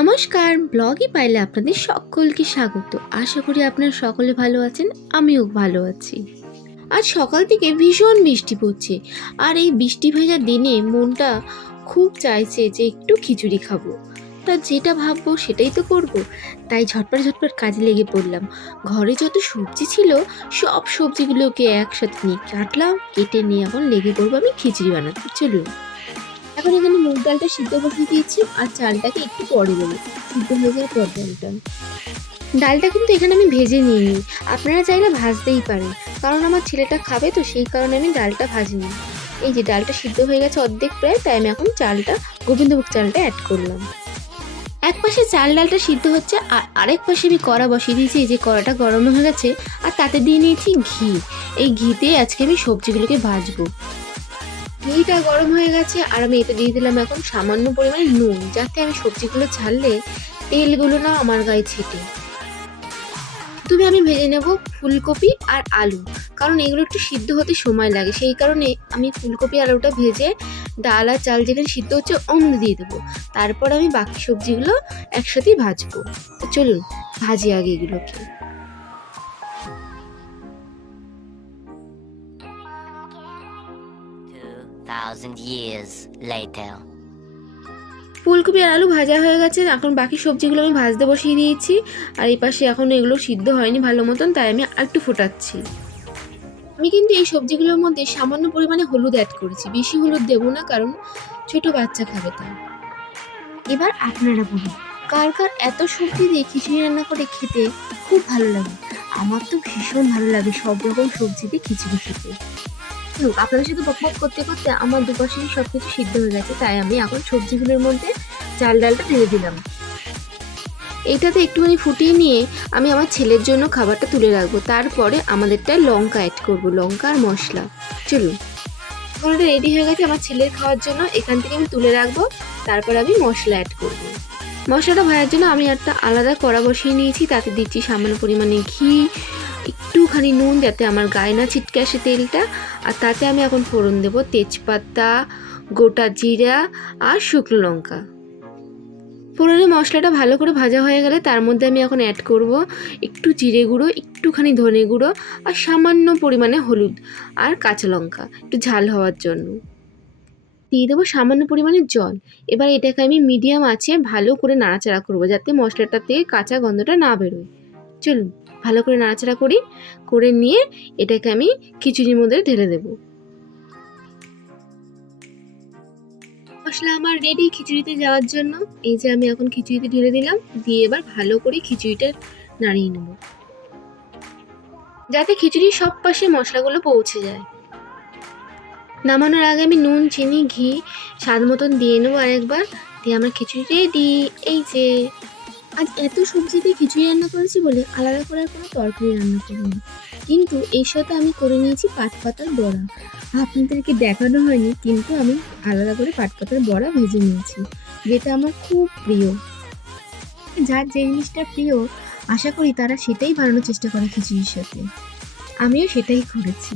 নমস্কার, ব্লগে পাইলে আপনাদের সকলকে স্বাগত। আশা করি আপনারা সকলে ভালো আছেন, আমিও ভালো আছি। আজ সকাল থেকে ভীষণ বৃষ্টি পড়ছে, আর এই বৃষ্টি ভেজা দিনে মনটা খুব চাইছে যে একটু খিচুড়ি খাবো। তা যেটা ভাববো সেটাই তো করব। তাই ঝটপট কাজে লেগে পড়লাম। ঘরে যত সবজি ছিল সব সবজিগুলোকে একসাথে নিয়ে কাটলাম, কেটে নিয়ে এখন লেগে পড়বো আমি খিচুড়ি বানাতে। চলুন। এখন এখানে মুগ ডালটা সিদ্ধ বসিয়ে দিয়েছি, আর চালটাকে একটু পরে দেবো, সিদ্ধ হয়ে যাওয়ার পর ডালটা কিন্তু এখানে আমি ভেজে নিইনি। আপনারা চাইলে ভাজতেই পারেন, কারণ আমার ছেলেটা খাবে তো সেই কারণে আমি ডালটা ভাজিনি। এই যে ডালটা সিদ্ধ হয়ে গেছে অর্ধেক প্রায়, তাই আমি এখন গোবিন্দভোগ চালটা অ্যাড করলাম। এক পাশে চাল ডালটা সিদ্ধ হচ্ছে, আর আরেক পাশে আমি কড়া বসিয়ে দিয়েছি। এই যে কড়াটা গরম হয়ে গেছে, আর তাতে দিয়ে নিয়েছি ঘি। এই ঘিতে আজকে আমি সবজিগুলোকে ভাজবো। ঘিটা গরম হয়ে গেছে, আর আমি এতে দিয়ে দিলাম এখন সামান্য পরিমাণে নুন, যাতে আমি সবজিগুলো ছাড়লে তেলগুলো না আমার গায়ে ছেটে। প্রথমে আমি ভেজে নেব ফুলকপি আর আলু, কারণ এগুলো একটু সিদ্ধ হতে সময় লাগে। সেই কারণে আমি ফুলকপি আলুটা ভেজে ডাল আর চাল যেখানে সিদ্ধ হচ্ছে ওর মধ্যে দিয়ে দেবো। তারপর আমি বাকি সবজিগুলো একসাথেই ভাজবো। তো চলুন ভাজি আগে এগুলোকে। ফুলকপি আর আলু ভাজা হয়ে গেছে, এখন বাকি সবজিগুলো আমি ভাজতে বসিয়ে দিয়েছি। আর এই পাশে এখন এগুলো সিদ্ধ হয়নি ভালো মতন, তাই আমি আরেকটু ফোটাচ্ছি। আমি কিন্তু এই সবজিগুলোর মধ্যে সামান্য পরিমাণে হলুদ অ্যাড করেছি, বেশি হলুদ দেবো না, কারণ ছোট বাচ্চা খাবে তাই। এবার আপনারা বলুন, কার কার এত সবজি দিয়ে খিচুড়ি রান্না করে খেতে খুব ভালো লাগে? আমার তো ভীষণ ভালো লাগে সব রকম সবজি দিয়ে খিচুড়ি খেতে। আপনাদের সাথে বকবক করতে করতে আমার দুপাশেই সবকিছু সিদ্ধ হয়ে গেছে, তাই আমি এখন সবজিগুলোর মধ্যে চাল ডালটা ঢেলে দিলাম। এইটাতে একটুখানি ফুটিয়ে নিয়ে আমি আমার ছেলের জন্য খাবারটা তুলে রাখবো। তারপরে আমাদেরটা লঙ্কা অ্যাড করবো, লঙ্কা আর মশলা। চলুন, খাবারটা রেডি হয়ে গেছে আমার ছেলের খাওয়ার জন্য। এখান থেকে আমি তুলে রাখবো, তারপর আমি মশলা অ্যাড করবো। মশলাটা ভাজার জন্য আমি একটা আলাদা কড়া বসিয়ে নিয়েছি, তাতে দিচ্ছি সামান্য পরিমাণে ঘি, একটুখানি নুন, যাতে আমার গায়ে না ছিটকে আসে তেলটা। আর তাতে আমি এখন ফোড়ন দেবো তেজপাতা, গোটা জিরা আর শুকনো লঙ্কা। ফোড়নে মশলাটা ভালো করে ভাজা হয়ে গেলে তার মধ্যে আমি এখন অ্যাড করব একটু জিরে গুঁড়ো, একটুখানি ধনে গুঁড়ো, আর সামান্য পরিমাণে হলুদ আর কাঁচা লঙ্কা, একটু ঝাল হওয়ার জন্য দিয়ে দেবো সামান্য পরিমাণে জল। এবার এটাকে আমি মিডিয়াম আঁচে ভালো করে নাড়াচাড়া করবো, যাতে মশলাটাতে কাঁচা গন্ধটা না বেরোয়। চলুন ভালো করে নাড়াচাড়া করে নিয়ে এটাকে আমি খিচুড়ির মধ্যে ঢেলে দেবো। মশলা আমার রেডি খিচুড়িতে যাওয়ার জন্য। এই যে আমি এখন খিচুড়িতে ঢেলে দিলাম, দিয়ে এবার ভালো করে খিচুড়িটা নাড়িয়ে নেব, যাতে খিচুড়ির সব পাশে মশলাগুলো পৌঁছে যায়। নামানোর আগে আমি নুন, চিনি, ঘি স্বাদ মতন দিয়ে নেবো আরেকবার, দিয়ে আমার খিচুড়ি রেডি। এই যে আজ এত সবজি দিয়ে খিচুড়ি রান্না করেছি বলে আলাদা করে কোনো তরকারি রান্না করিনি, কিন্তু এর সাথে আমি করে নিয়েছি পাটপাতার বড়া। আপনাদেরকে দেখানো হয়নি, কিন্তু আমি আলাদা করে পাটপাতার বড়া ভেজে নিয়েছি, যেটা আমার খুব প্রিয়। যার যে জিনিসটা প্রিয় আশা করি তারা সেটাই বানানোর চেষ্টা করে খিচুড়ির সাথে। আমিও সেটাই করেছি।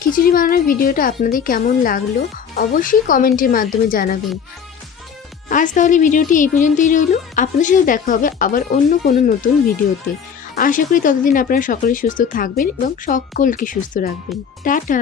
খিচুড়ি বানানোর ভিডিওটা আপনাদের কেমন লাগলো অবশ্যই কমেন্টের মাধ্যমে জানাবেন। আজ তাহলে ভিডিওটি এই পর্যন্তই রইল। আপনাদের সাথে দেখা হবে আবার অন্য কোনো নতুন ভিডিওতে। আশা করি ততদিন আপনারা সকলে সুস্থ থাকবেন এবং সকলকে সুস্থ রাখবেন। টাটা।